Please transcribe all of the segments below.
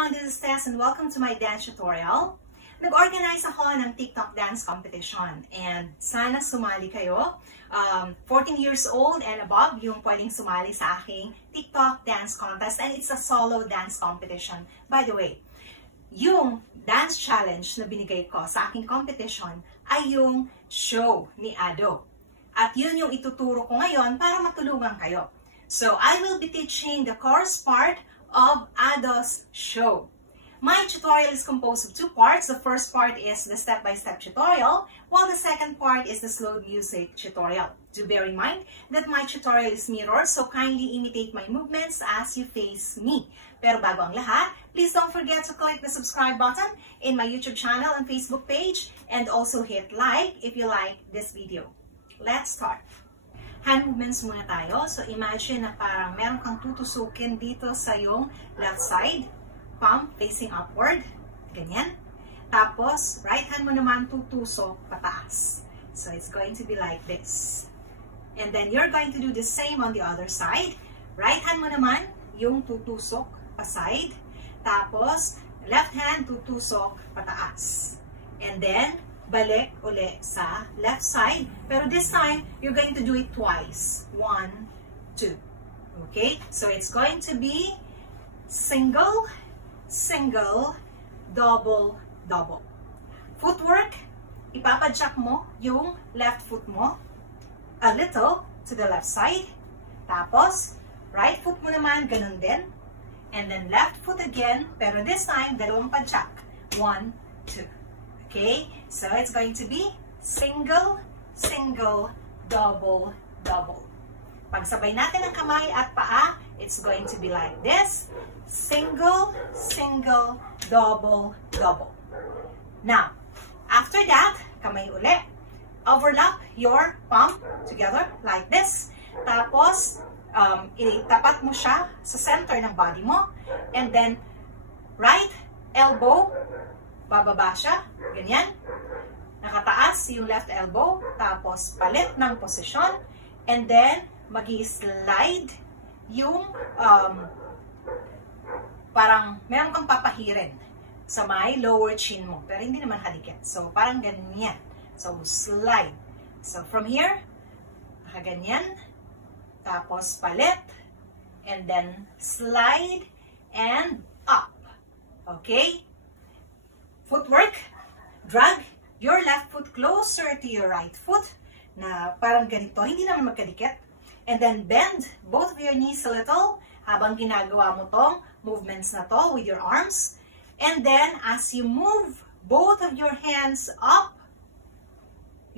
everyone, this is Tess and welcome to my dance tutorial. Nag-organize ako ng TikTok dance competition and sana sumali kayo. 14 years old and above yung pwedeng sumali sa aking TikTok dance contest and it's a solo dance competition. By the way, yung dance challenge na binigay ko sa aking competition ay yung show ni Ado. At yun yung ituturo ko ngayon para matulungan kayo. So, I will be teaching the chorus part of Ado's show. My tutorial is composed of two parts. The first part is the step-by-step tutorial, while the second part is the slow music tutorial. Do bear in mind that my tutorial is mirrored, so kindly imitate my movements as you face me. Pero bago ang lahat, please don't forget to click the subscribe button in my YouTube channel and Facebook page, and also hit like if you like this video. Let's start. Hand movements muna tayo. So imagine na parang meron kang tutusukin dito sa yung left side. Palm facing upward. Ganyan. Tapos, right hand mo naman tutusok pataas. So it's going to be like this. And then you're going to do the same on the other side. Right hand mo naman yung tutusok pa-side. Tapos, left hand tutusok pataas. And then, balik uli sa left side. Pero this time, you're going to do it twice. 1, 2. Okay? So it's going to be single, single, double, double. Footwork, ipapadjak mo yung left foot mo a little to the left side. Tapos, right foot mo naman, ganun din. And then left foot again, pero this time, dalawang padjak. 1, 2. Okay, so it's going to be single, single, double, double. Pagsabay natin ang kamay at paa, it's going to be like this. Single, single, double, double. Now, after that, kamay uli. Overlap your palm together like this. Tapos, itapat mo siya sa center ng body mo. And then, right elbow, bababa siya, ganyan. Nakataas yung left elbow, tapos palit ng posisyon, and then magi-slide yung parang meron kang papahirin sa may lower chin mo, pero hindi naman hadikit. So, parang ganyan. So, slide. So, from here, nakaganyan, tapos palit, and then slide, and up. Okay? Footwork, drag your left foot closer to your right foot na parang ganito, hindi naman magkadikit. And then bend both of your knees a little habang ginagawa mo tong movements na to with your arms. And then as you move both of your hands up,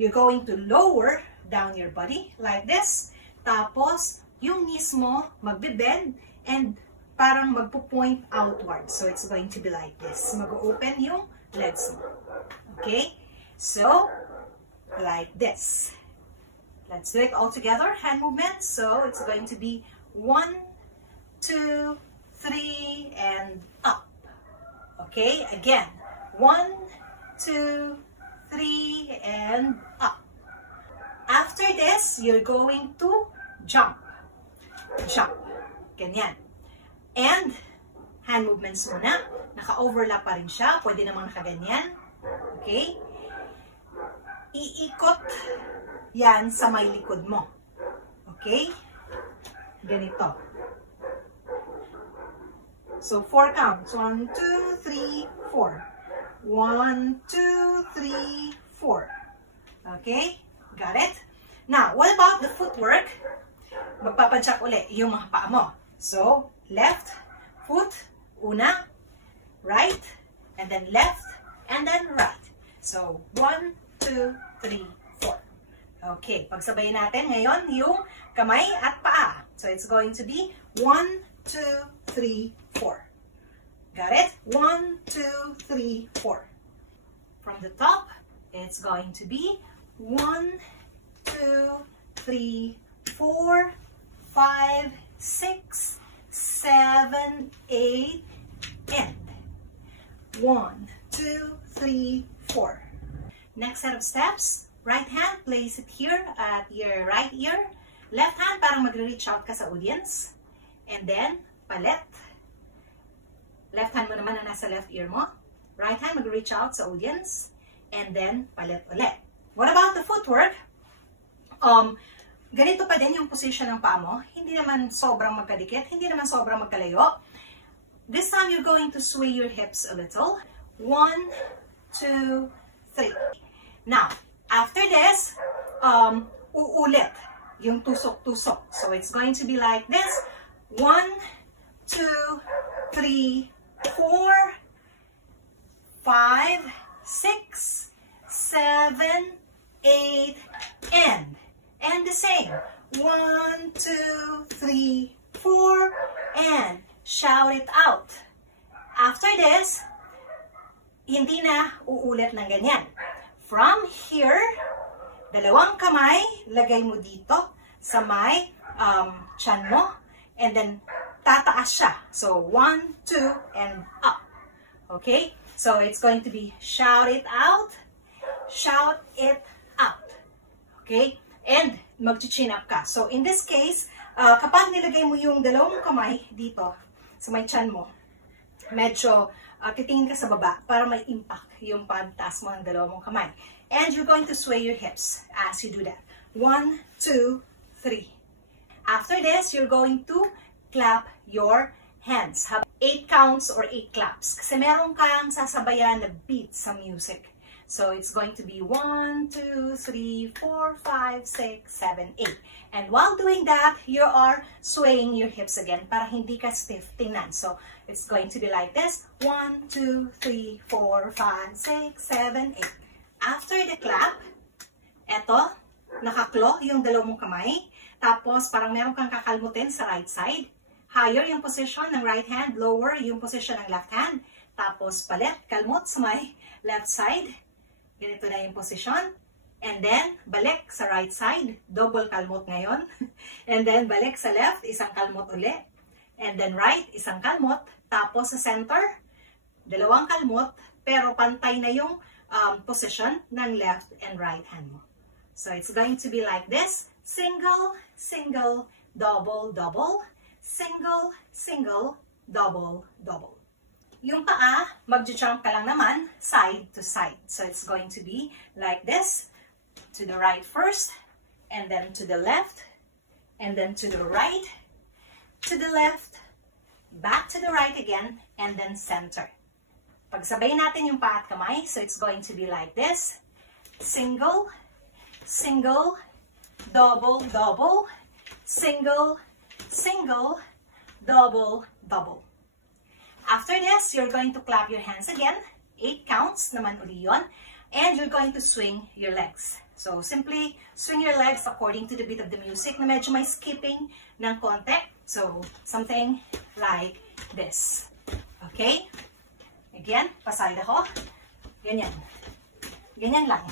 you're going to lower down your body like this. Tapos yung knees mo magbe-bend and parang magpo-point outward. So it's going to be like this. Mag-open yung legs mo. Okay? So, like this. Let's do it all together. Hand movement. So, it's going to be 1, 2, 3, and up. Okay? Again. 1, 2, 3, and up. After this, you're going to jump. Jump. Ganyan. And, hand movements muna. Naka-overlap pa rin siya. Pwede namang nakaganyan. Okay? Iikot yan sa may likod mo. Okay? Ganito. So, 4 counts. 1, 2, 3, 4. 1, 2, 3, 4. Okay? Got it? Now, what about the footwork? Magpapadjak uli yung mga paa mo. So, left foot, una, right, and then left, and then right. So, 1, 2, 3, 4. Okay, pagsabayin natin ngayon yung kamay at paa. So, it's going to be 1, 2, 3, 4. Got it? 1, 2, 3, 4. From the top, it's going to be 1, 2, 3, 4, 5, 6, 7, 8, and 1, 2, 3, 4. Next set of steps, right hand, place it here at your right ear. Left hand, parang mag-reach out ka sa audience. And then, palit. Left hand mo naman nasa left ear mo. Right hand, mag-reach out sa audience. And then, palit ulit. What about the footwork? Ganito pa din yung position ng paa mo. Hindi naman sobrang magkadikit, hindi naman sobrang magkalayo. This time, you're going to sway your hips a little. 1, 2, 3. Now, after this, uulit yung tusok-tusok. So, it's going to be like this. 1, 2, 3, 4, 5, 6, 7, 8, and the same. 1, 2, 3, 4, and shout it out. After this, hindi na uulit ng ganyan. From here, dalawang kamay, lagay mo dito sa may tiyan mo, and then tataas siya. So, 1, 2, and up. Okay? So, it's going to be shout it out, shout it out. Okay? And mag-chin up ka. So, in this case, kapag nilagay mo yung dalawang kamay dito sa may tiyan mo, medyo titingin ka sa baba para may impact yung pagtaas mo ng dalawang kamay. And you're going to sway your hips as you do that. 1, 2, 3. After this, you're going to clap your hands. Have 8 counts or 8 claps. Kasi meron kang sasabayan na beat sa music. So it's going to be 1, 2, 3, 4, 5, 6, 7, 8. And while doing that, you are swaying your hips again para hindi ka stiff. Tingnan. So it's going to be like this. 1, 2, 3, 4, 5, 6, 7, 8. After the clap, eto, nakaklo yung dalawang kamay. Tapos parang meron kang kakalmutin sa right side. Higher yung position ng right hand, lower yung position ng left hand. Tapos palit, kalmot sa may left side. Ganito na yung position. And then, balik sa right side. Double kalmot ngayon. And then, balik sa left, isang kalmot ulit. And then right, isang kalmot. Tapos sa center, dalawang kalmot. Pero pantay na yung position ng left and right hand mo. So, it's going to be like this. Single, single, double, double. Single, single, double, double. Yung paa, mag-jump ka lang naman, side to side. So, it's going to be like this. To the right first, and then to the left, and then to the right, to the left, back to the right again, and then center. Pagsabay natin yung paa at kamay, so it's going to be like this. Single, single, double, double, single, single, double, double. After this, you're going to clap your hands again. 8 counts naman uli yun. And you're going to swing your legs. So, simply swing your legs according to the beat of the music na medyo may skipping ng konti. So, something like this. Okay? Again, paside ako. Ganyan. Ganyan lang.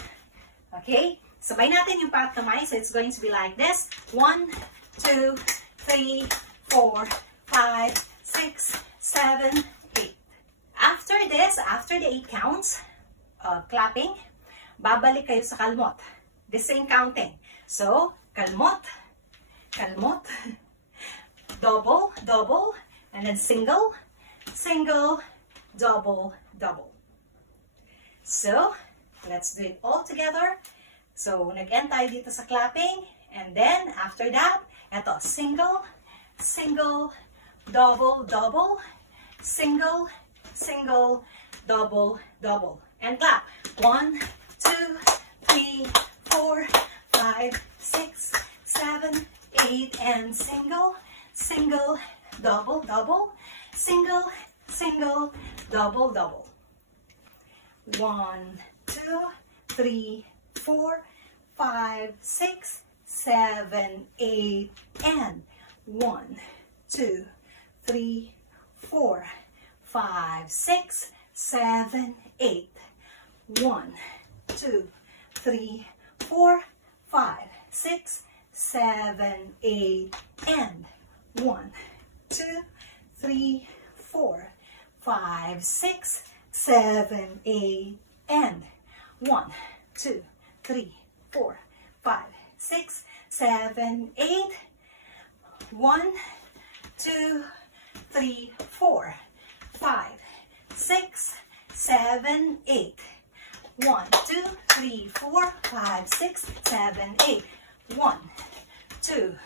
Okay? Sabay natin yung paa at kamay. So, it's going to be like this. 1, 2, 3, 4, 5, 6, 7, 8. After this, after the 8 counts, clapping, babalik kayo sa kalmot. The same counting. So, kalmot, kalmot, double, double, and then single, single, double, double. So, let's do it all together. So, nag-end tayo dito sa clapping. And then, after that, eto, single, single, double, double, single, single, double, double. And clap. 1, 2, 3, 4, 5, 6, 7, 8, and single, single, double, double, single, single, double, double. 1, 2, 3, 4, 5, 6, 7, 8, and 1, 2, 3, 4, 5, 6, 7, 8. 1, 2, 3, 4, 5, 6, 7, 8, and 1, 2, 3, 4, 5, 6, 7, 8, and 1, 2, 3, 4, 5, 6, 7, 8, 1, 2, 3, 4, 5, 6, 7, 8. 1, 2, 3, 4, 5, 6, 7, 8. 1, 2,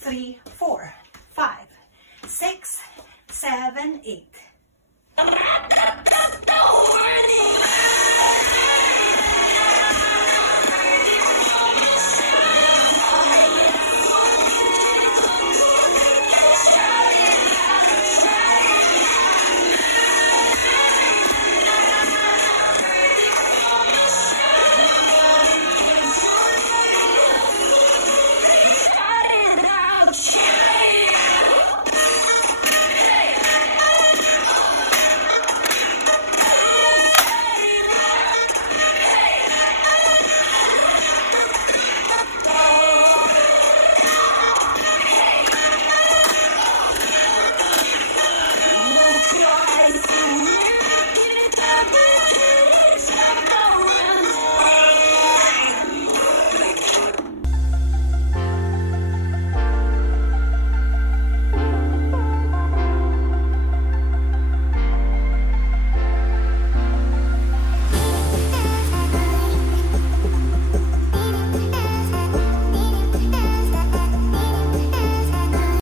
3, 4, 5, 6, 7, 8.